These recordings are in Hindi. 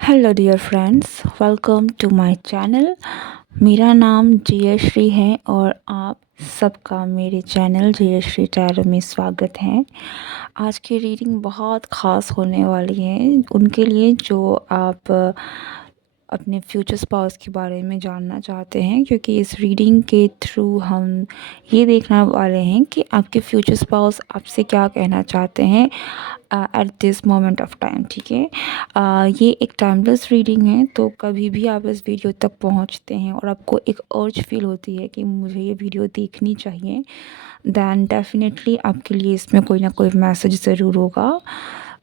Hello dear friends, welcome to my channel. मेरा नाम जयश्री है और आप सबका मेरे चैनल जयश्री टैरो में स्वागत है। आज की रीडिंग बहुत ख़ास होने वाली है उनके लिए जो आप अपने फ्यूचर स्पाउस के बारे में जानना चाहते हैं, क्योंकि इस रीडिंग के थ्रू हम ये देखने वाले हैं कि आपके फ्यूचर स्पाउस आपसे क्या कहना चाहते हैं at this moment of time. ठीक है, ये एक टाइमलेस रीडिंग है, तो कभी भी आप इस वीडियो तक पहुंचते हैं और आपको एक अर्ज फील होती है कि मुझे ये वीडियो देखनी चाहिए, दैन डेफिनेटली आपके लिए इसमें कोई ना कोई मैसेज ज़रूर होगा।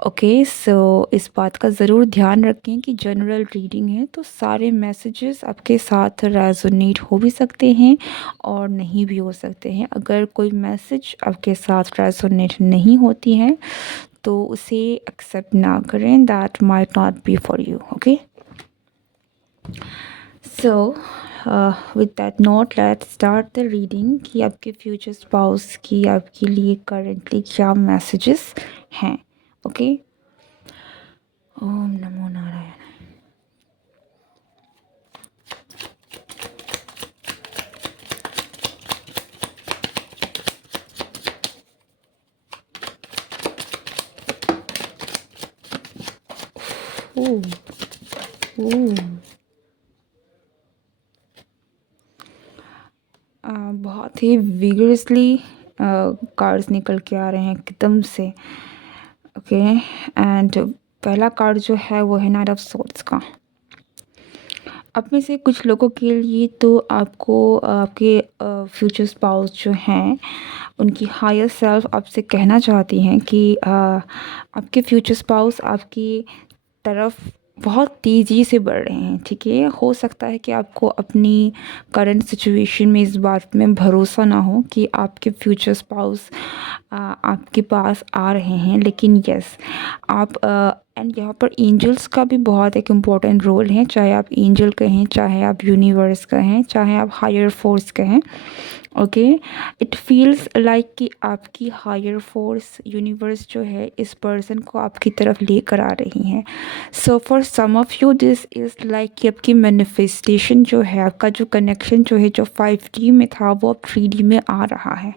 ओके, सो इस बात का ज़रूर ध्यान रखें कि जनरल रीडिंग है, तो सारे मैसेजेस आपके साथ रेजोनेट हो भी सकते हैं और नहीं भी हो सकते हैं। अगर कोई मैसेज आपके साथ रेजोनेट नहीं होती है तो उसे एक्सेप्ट ना करें, that might not be for you. Okay, so with that note let's start the reading कि आपके फ्यूचर स्पाउस की आपके लिए करंटली क्या मैसेजेस हैं। ओके, ओम नमो नारायण। ओह, ओह, बहुत ही विगरसली कार्ड्स निकल के आ रहे हैं एकदम से। ओके, एंड पहला कार्ड जो है वो है नाइट ऑफ सोर्ड्स का। आप में से कुछ लोगों के लिए तो आपको आपके फ्यूचर स्पाउस जो हैं उनकी हायर सेल्फ आपसे कहना चाहती हैं कि आपके फ्यूचर स्पाउस आपकी तरफ बहुत तेज़ी से बढ़ रहे हैं। ठीक है, हो सकता है कि आपको अपनी करंट सिचुएशन में इस बात में भरोसा ना हो कि आपके फ्यूचर स्पाउस आपके पास आ रहे हैं, लेकिन यस आप एंड यहाँ पर एंजल्स का भी बहुत एक इम्पॉर्टेंट रोल है। चाहे आप एंजल कहें, चाहे आप यूनिवर्स कहें, चाहे आप हायर फोर्स कहें। ओके, इट फील्स लाइक कि आपकी हायर फोर्स यूनिवर्स जो है इस पर्सन को आपकी तरफ लेकर आ रही हैं। So for some of you this is like कि आपकी मैनिफेस्टेशन जो है, आपका जो कनेक्शन जो है, जो 5D में था वो अब 3D में आ रहा है।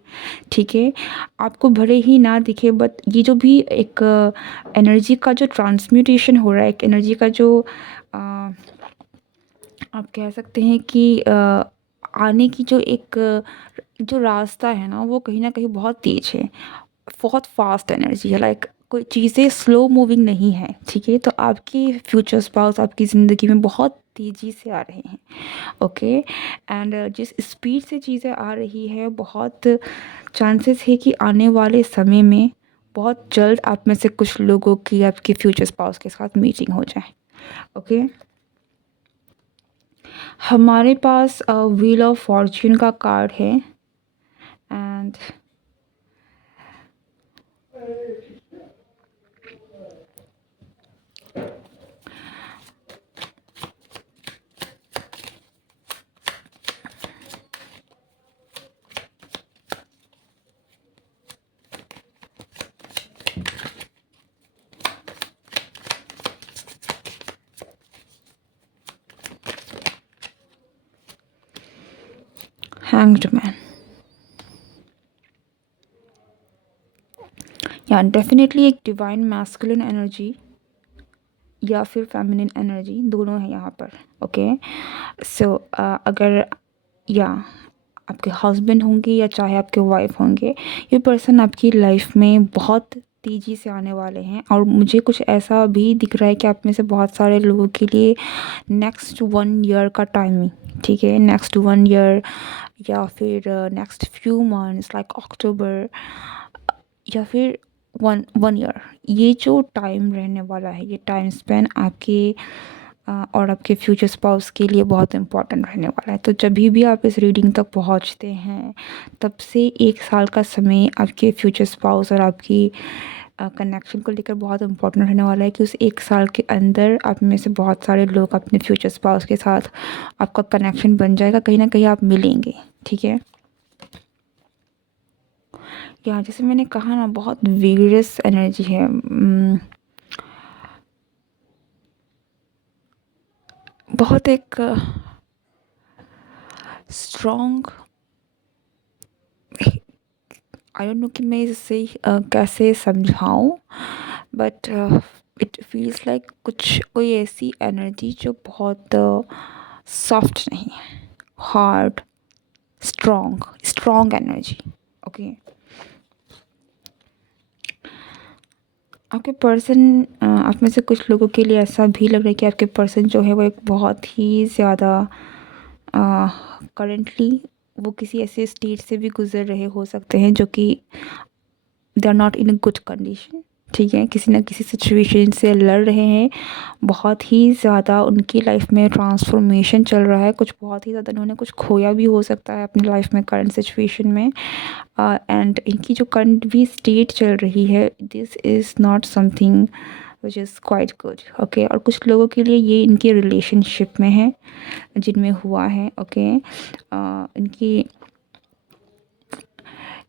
ठीक है, आपको भले ही ना दिखे, बट ये जो भी एक एनर्जी का जो ट्रांसम्यूटेशन हो रहा है, एक एनर्जी का जो आप कह सकते हैं कि आने की जो एक जो रास्ता है ना, वो कहीं ना कहीं बहुत तेज है, बहुत फास्ट एनर्जी है। लाइक कोई चीज़ें स्लो मूविंग नहीं है। ठीक है, तो आपकी फ्यूचर स्पाउस आपकी ज़िंदगी में बहुत तेज़ी से आ रहे हैं। ओके, एंड जिस स्पीड से चीज़ें आ रही है, बहुत चांसेस है कि आने वाले समय में बहुत जल्द आप में से कुछ लोगों की आपके फ्यूचर स्पाउस के साथ मीटिंग हो जाए। ओके, हमारे पास व्हील ऑफ फॉर्च्यून का कार्ड है एंड हैंग्ड मैन। या डेफिनेटली एक डिवाइन मैस्कुलिन एनर्जी या फिर फेमिनिन एनर्जी, दोनों है यहाँ पर। ओके, सो अगर या आपके हस्बैंड होंगे या चाहे आपके वाइफ होंगे, ये पर्सन आपकी लाइफ में बहुत तेज़ी से आने वाले हैं। और मुझे कुछ ऐसा भी दिख रहा है कि आप में से बहुत सारे लोगों के लिए नेक्स्ट 1 ईयर का टाइमिंग, ठीक है, नेक्स्ट 1 ईयर या फिर next few months like October या फिर वन वन ईयर, ये जो टाइम रहने वाला है, ये टाइम स्पेन आपके और आपके फ्यूचर स्पाउस के लिए बहुत इम्पोर्टेंट रहने वाला है। तो जब भी आप इस रीडिंग तक पहुंचते हैं, तब से 1 साल का समय आपके फ्यूचर स्पाउस और आपकी कनेक्शन को लेकर बहुत इम्पोर्टेंट रहने वाला है कि उस 1 साल के अंदर आप में से बहुत सारे लोग अपने फ्यूचर स्पाउस के साथ आपका कनेक्शन बन जाएगा, कहीं ना कहीं आप मिलेंगे। ठीक है, या जैसे मैंने कहा ना, बहुत विगरस एनर्जी है। बहुत एक स्ट्रॉन्ग, आई डोंट नो कि मैं इसे कैसे समझाऊँ, बट इट फील्स लाइक कुछ कोई ऐसी एनर्जी जो बहुत सॉफ्ट नहीं है, hard, strong strong energy. Okay, आपके पर्सन, आप में से कुछ लोगों के लिए ऐसा भी लग रहा है कि आपके पर्सन जो है वो एक बहुत ही ज़्यादा करंटली वो किसी ऐसे स्टेज से भी गुजर रहे हो सकते हैं जो कि they are not in a good condition. ठीक है, किसी ना किसी सिचुएशन से लड़ रहे हैं, बहुत ही ज़्यादा उनकी लाइफ में ट्रांसफॉर्मेशन चल रहा है, कुछ बहुत ही ज़्यादा उन्होंने कुछ खोया भी हो सकता है अपनी लाइफ में करंट सिचुएशन में। एंड इनकी जो करंट भी स्टेट चल रही है, this is not something which is quite good. Okay, और कुछ लोगों के लिए ये इनके रिलेशनशिप में है जिनमें हुआ है। ओके, इनकी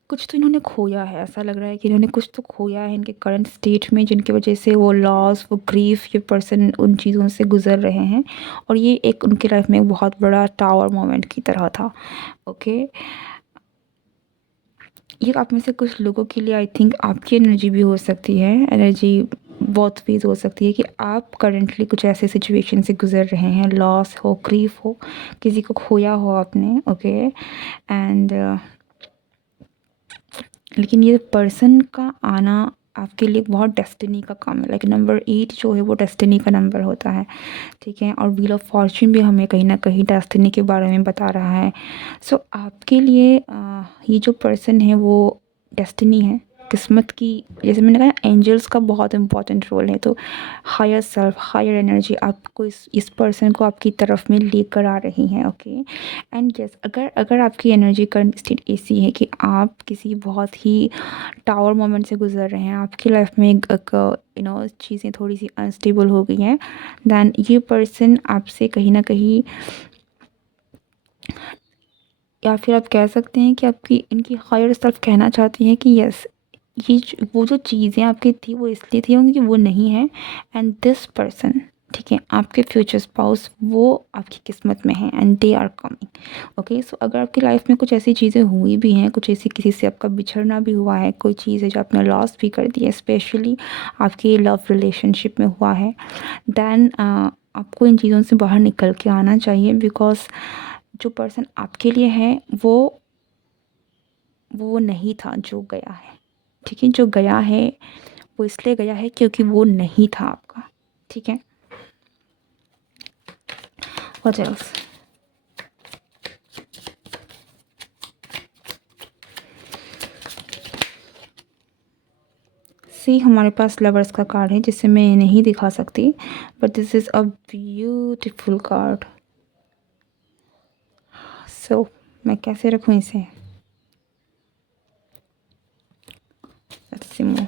कुछ तो इन्होंने खोया है, ऐसा लग रहा है कि इन्होंने कुछ तो खोया है इनके करंट स्टेट में, जिनकी वजह से वो लॉस, वो ग्रीफ, ये पर्सन उन चीज़ों से गुजर रहे हैं, और ये एक उनकी लाइफ में एक बहुत बड़ा टावर मोमेंट की तरह था। ओके, ये आप में से कुछ लोगों के लिए आई थिंक आपकी एनर्जी भी हो सकती है, एनर्जी बहुत फेज हो सकती है कि आप करंटली कुछ ऐसे सिचुएशन से गुजर रहे हैं, लॉस हो, ग्रीफ हो, किसी को खोया हो आपने। ओके, एंड लेकिन ये पर्सन का आना आपके लिए बहुत डेस्टिनी का काम है। लाइक नंबर 8 जो है वो डेस्टिनी का नंबर होता है। ठीक है, और व्हील ऑफ फॉर्च्यून भी हमें कहीं ना कहीं डेस्टिनी के बारे में बता रहा है। सो आपके लिए ये जो पर्सन है वो डेस्टिनी है, किस्मत की। जैसे मैंने कहा, एंजल्स का बहुत इंपॉर्टेंट रोल है। तो हायर सेल्फ, हायर एनर्जी आपको इस पर्सन को आपकी तरफ में लेकर आ रही है। ओके, एंड यस, अगर अगर आपकी एनर्जी करंट स्टेट ऐसी है कि आप किसी बहुत ही टावर मोमेंट से गुजर रहे हैं, आपकी लाइफ में एक चीज़ें थोड़ी सी अनस्टेबल हो गई हैं, दैन ये पर्सन आपसे कहीं ना कहीं, या फिर आप कह सकते हैं कि आपकी इनकी हायर सेल्फ कहना चाहती है कि यस, वो जो चीज़ें आपकी थी वो इसलिए थी क्योंकि वो नहीं है, एंड दिस पर्सन, ठीक है, आपके फ्यूचर स्पाउस, वो आपकी किस्मत में है and they are coming. Okay, so अगर आपकी लाइफ में कुछ ऐसी चीज़ें हुई भी हैं, कुछ ऐसी किसी से आपका बिछड़ना भी हुआ है, कोई चीज़ है जो आपने लॉस भी कर दी है, स्पेशली आपकी लव रिलेशनशिप में हुआ है, दैन आपको इन चीज़ों से बाहर निकल के आना चाहिए। बिकॉज जो पर्सन आपके लिए है वो नहीं था जो गया है। ठीक है, जो गया है वो इसलिए गया है क्योंकि वो नहीं था आपका। ठीक है, व्हाट एल्स? सी, हमारे पास लवर्स का कार्ड है जिसे मैं नहीं दिखा सकती, but this is a beautiful card. So मैं कैसे रखूँ इसे? Let's see more.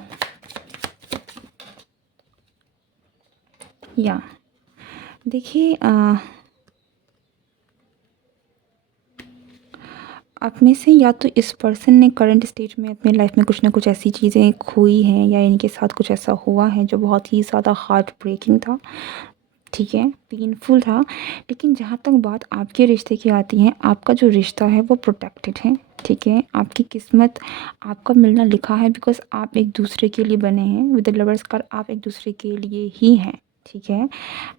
या देखिए, आप में से या तो इस पर्सन ने करंट स्टेज में अपनी लाइफ में कुछ ना कुछ ऐसी चीज़ें खोई हैं, या इनके साथ कुछ ऐसा हुआ है जो बहुत ही ज़्यादा हार्ट ब्रेकिंग था। ठीक है, पेनफुल था। लेकिन जहाँ तक बात आपके रिश्ते की आती है, आपका जो रिश्ता है वो प्रोटेक्टेड है। ठीक है, आपकी किस्मत, आपका मिलना लिखा है, बिकॉज आप एक दूसरे के लिए बने हैं। विद द लवर्स कार्ड, आप एक दूसरे के लिए ही हैं। ठीक है,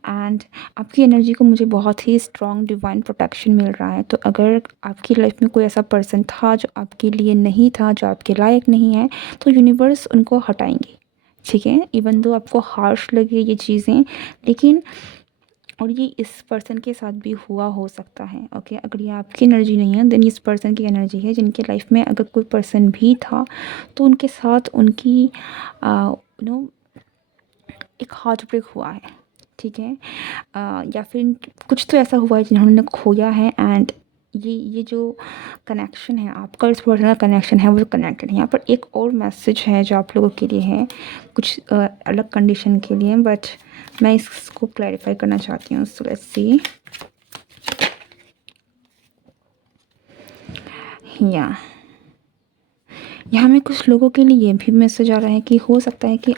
एंड आपकी एनर्जी को मुझे बहुत ही स्ट्रॉन्ग डिवाइन प्रोटेक्शन मिल रहा है। तो अगर आपकी लाइफ में कोई ऐसा पर्सन था जो आपके लिए नहीं था, जो आपके लायक नहीं है, तो यूनिवर्स उनको हटाएंगे। ठीक है, इवन दो आपको हार्श लगे ये चीज़ें, लेकिन, और ये इस पर्सन के साथ भी हुआ हो सकता है। ओके, अगर ये आपकी एनर्जी नहीं है, देन इस पर्सन की एनर्जी है, जिनके लाइफ में अगर कोई पर्सन भी था तो उनके साथ उनकी एक हार्ट ब्रेक हुआ है। ठीक है, या फिर कुछ तो ऐसा हुआ है जिन्होंने खोया है, एंड ये जो कनेक्शन है आपका, इस पर्सन का कनेक्शन है, वो कनेक्टेड है। यहाँ पर एक और मैसेज है जो आप लोगों के लिए है, कुछ अलग कंडीशन के लिए, बट मैं इसको क्लैरिफाई करना चाहती हूँ। So let's see. या यहाँ में कुछ लोगों के लिए ये भी मैसेज आ रहा है कि हो सकता है कि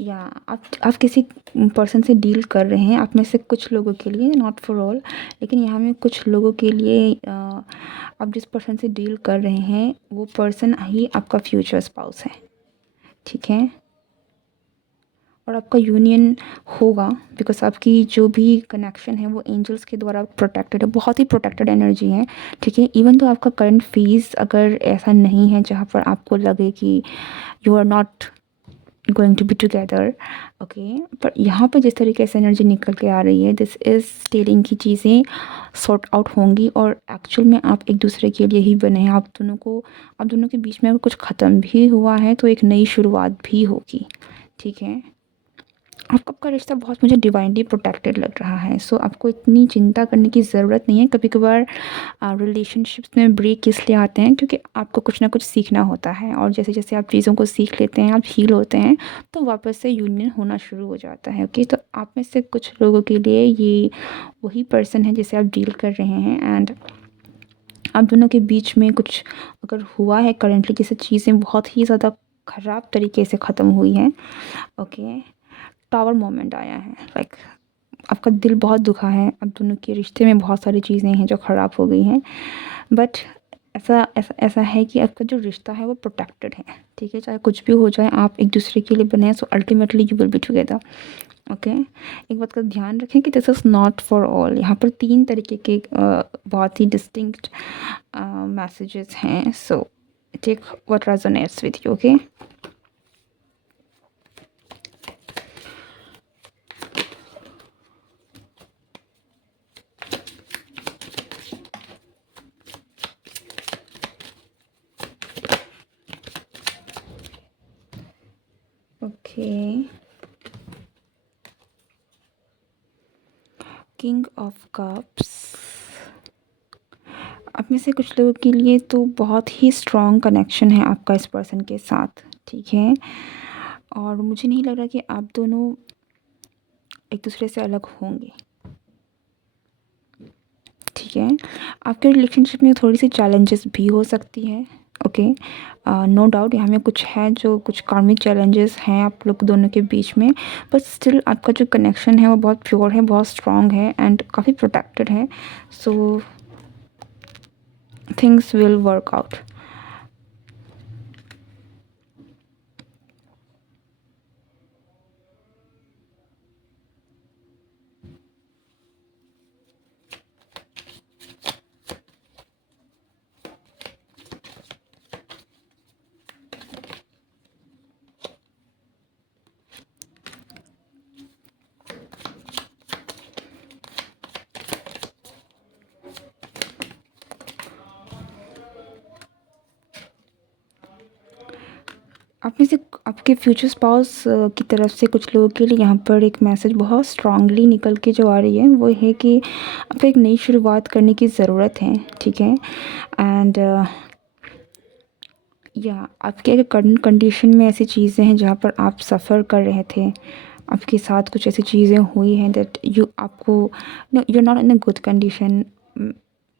या आप किसी पर्सन से डील कर रहे हैं, आप में से कुछ लोगों के लिए, नॉट फॉर ऑल, लेकिन यहाँ में कुछ लोगों के लिए आप जिस पर्सन से डील कर रहे हैं वो पर्सन ही आपका फ्यूचर स्पाउस है, ठीक है। और आपका यूनियन होगा बिकॉज आपकी जो भी कनेक्शन है वो एंजल्स के द्वारा प्रोटेक्टेड है, बहुत ही प्रोटेक्टेड एनर्जी है, ठीक है। इवन तो आपका करंट फेज अगर ऐसा नहीं है जहाँ पर आपको लगे कि you are not going to be together, okay, पर यहाँ पर जिस तरीके से एनर्जी निकल के आ रही है, दिस इज़ स्टेटिंग की चीज़ें सॉर्ट आउट होंगी और एक्चुअल में आप एक दूसरे के लिए ही बने हैं। आप दोनों के बीच में अगर कुछ ख़त्म भी हुआ है तो एक नई शुरुआत भी होगी, ठीक है। आपका रिश्ता बहुत मुझे डिवाइनली प्रोटेक्टेड लग रहा है, सो आपको इतनी चिंता करने की ज़रूरत नहीं है। कभी कभार रिलेशनशिप्स में ब्रेक इसलिए आते हैं क्योंकि आपको कुछ ना कुछ सीखना होता है, और जैसे जैसे आप चीज़ों को सीख लेते हैं, आप हील होते हैं, तो वापस से यूनियन होना शुरू हो जाता है, ओके। तो आप में से कुछ लोगों के लिए ये वही पर्सन है जिसे आप डील कर रहे हैं, एंड आप दोनों के बीच में कुछ अगर हुआ है करंटली, जैसे चीज़ें बहुत ही ज़्यादा ख़राब तरीके से ख़त्म हुई हैं, ओके, टावर मोमेंट आया है, लाइक आपका दिल बहुत दुखा है, आप दोनों के रिश्ते में बहुत सारी चीज़ें हैं जो ख़राब हो गई हैं, बट ऐसा ऐसा ऐसा है कि आपका जो रिश्ता है वो प्रोटेक्टेड है, ठीक है। चाहे कुछ भी हो जाए, आप एक दूसरे के लिए बने हैं, so ultimately you will be together, okay. एक बात का ध्यान रखें कि this is not for all. यहाँ पर 3 तरीके के बहुत ही डिस्टिंक्ट मैसेजेस हैं, so take what resonates with you, okay. Okay, king of cups, आप में से कुछ लोगों के लिए तो बहुत ही स्ट्रॉन्ग कनेक्शन है आपका इस पर्सन के साथ, ठीक है। और मुझे नहीं लग रहा कि आप दोनों एक दूसरे से अलग होंगे, ठीक है। आपके रिलेशनशिप में थोड़ी सी चैलेंजेस भी हो सकती है, ओके, नो डाउट। यहाँ में कुछ है जो कुछ कार्मिक चैलेंजेस हैं आप लोग दोनों के बीच में, बट स्टिल आपका जो कनेक्शन है वो बहुत प्योर है, बहुत स्ट्रॉन्ग है, एंड काफ़ी प्रोटेक्टेड है, so things will work out. आप में से आपके फ्यूचर स्पाउस की तरफ से कुछ लोगों के लिए यहाँ पर एक मैसेज बहुत स्ट्रांगली निकल के जो आ रही है वो है कि आपको एक नई शुरुआत करने की ज़रूरत है, ठीक है। एंड या आपके अगर करंट कंडीशन में ऐसी चीज़ें हैं जहाँ पर आप सफ़र कर रहे थे, आपके साथ कुछ ऐसी चीज़ें हुई हैं दैट आपको you are not in a good condition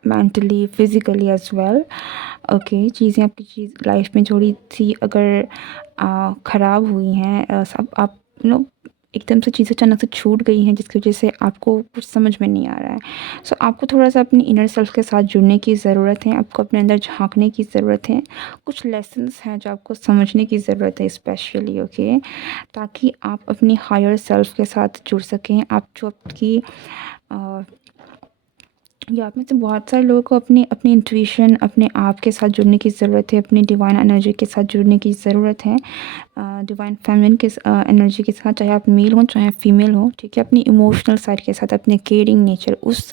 mentally physically as well, okay. चीज़ें आपकी लाइफ में थोड़ी सी अगर ख़राब हुई हैं, सब आप एकदम से चीज़ें अचानक से छूट गई हैं जिसकी वजह से आपको कुछ समझ में नहीं आ रहा है, सो आपको थोड़ा सा अपनी इनर सेल्फ के साथ जुड़ने की ज़रूरत है, आपको अपने अंदर झांकने की ज़रूरत है, कुछ लेसन्स हैं जो आपको समझने की ज़रूरत है स्पेशली, ओके, ताकि आप अपनी हायर सेल्फ के साथ जुड़ सकें। आप जो आपकी या आप में से बहुत सारे लोगों को अपनी अपनी इंट्यूशन, अपने आप के साथ जुड़ने की ज़रूरत है, अपनी डिवाइन एनर्जी के साथ जुड़ने की ज़रूरत है, डिवाइन फेमिनिन के एनर्जी के साथ, चाहे आप मेल हो चाहे फीमेल हो, ठीक है। अपनी इमोशनल साइड के साथ, अपने केयरिंग नेचर, उस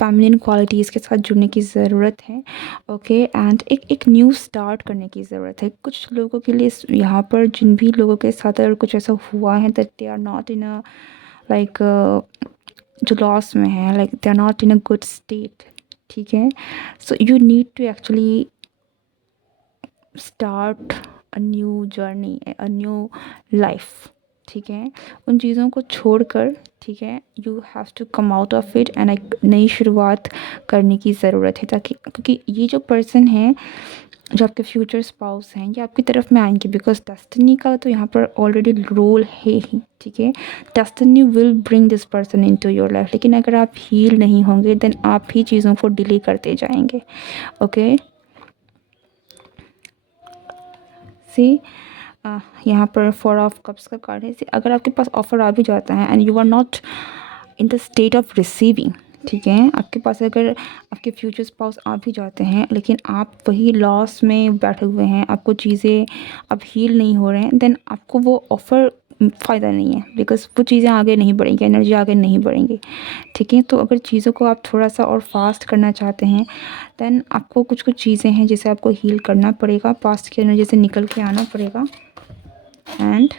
फेमिनिन क्वालिटीज़ के साथ जुड़ने की ज़रूरत है, ओके। एंड एक न्यू स्टार्ट करने की ज़रूरत है कुछ लोगों के लिए यहाँ पर। जिन भी लोगों के साथ अगर कुछ ऐसा हुआ है that they are not in a like जो लॉस में है, like they are not in a good state, ठीक है। So you need to actually start a new journey, a new life, ठीक है। उन चीज़ों को छोड़कर, ठीक है, you have to come out of it and एक नई शुरुआत करने की ज़रूरत है, ताकि क्योंकि ये जो पर्सन है जो आपके फ्यूचर स्पाउस हैं ये आपकी तरफ में आएंगे, बिकॉज डेस्टिनी का तो यहाँ पर ऑलरेडी रोल है ही, ठीक है। Destiny will bring this person into your life, लेकिन अगर आप हील नहीं होंगे देन आप ही चीज़ों को डिले करते जाएंगे। ओके, सी यहाँ पर 4 ऑफ कप्स का कार्ड है। अगर आपके पास ऑफर आ भी जाता है and you are not in the state of receiving, ठीक है, आपके पास अगर आपके फ्यूचर स्पाउस आ भी जाते हैं लेकिन आप वही लॉस में बैठे हुए हैं, आपको चीज़ें अब हील नहीं हो रहे हैं, देन आपको वो ऑफ़र फ़ायदा नहीं है, बिकॉज वो चीज़ें आगे नहीं बढ़ेंगी, एनर्जी आगे नहीं बढ़ेंगी, ठीक है। तो अगर चीज़ों को आप थोड़ा सा और फास्ट करना चाहते हैं देन आपको कुछ कुछ चीज़ें हैं जिसे आपको हील करना पड़ेगा, पास्ट की एनर्जी से निकल के आना पड़ेगा। एंड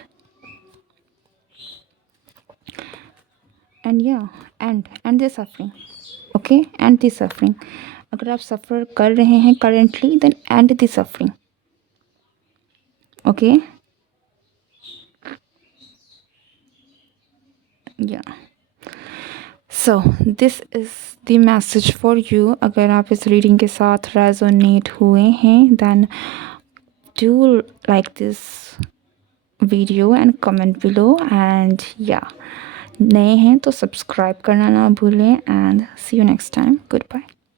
या end this suffering, okay, end this suffering. अगर आप सफ़र कर रहे हैं currently then end this suffering, okay, या so this is the message for you. अगर आप इस रीडिंग के साथ रेजोनेट हुए हैं then do like this video and comment below, and या नए हैं तो सब्सक्राइब करना ना भूलें, and see you next time, good bye.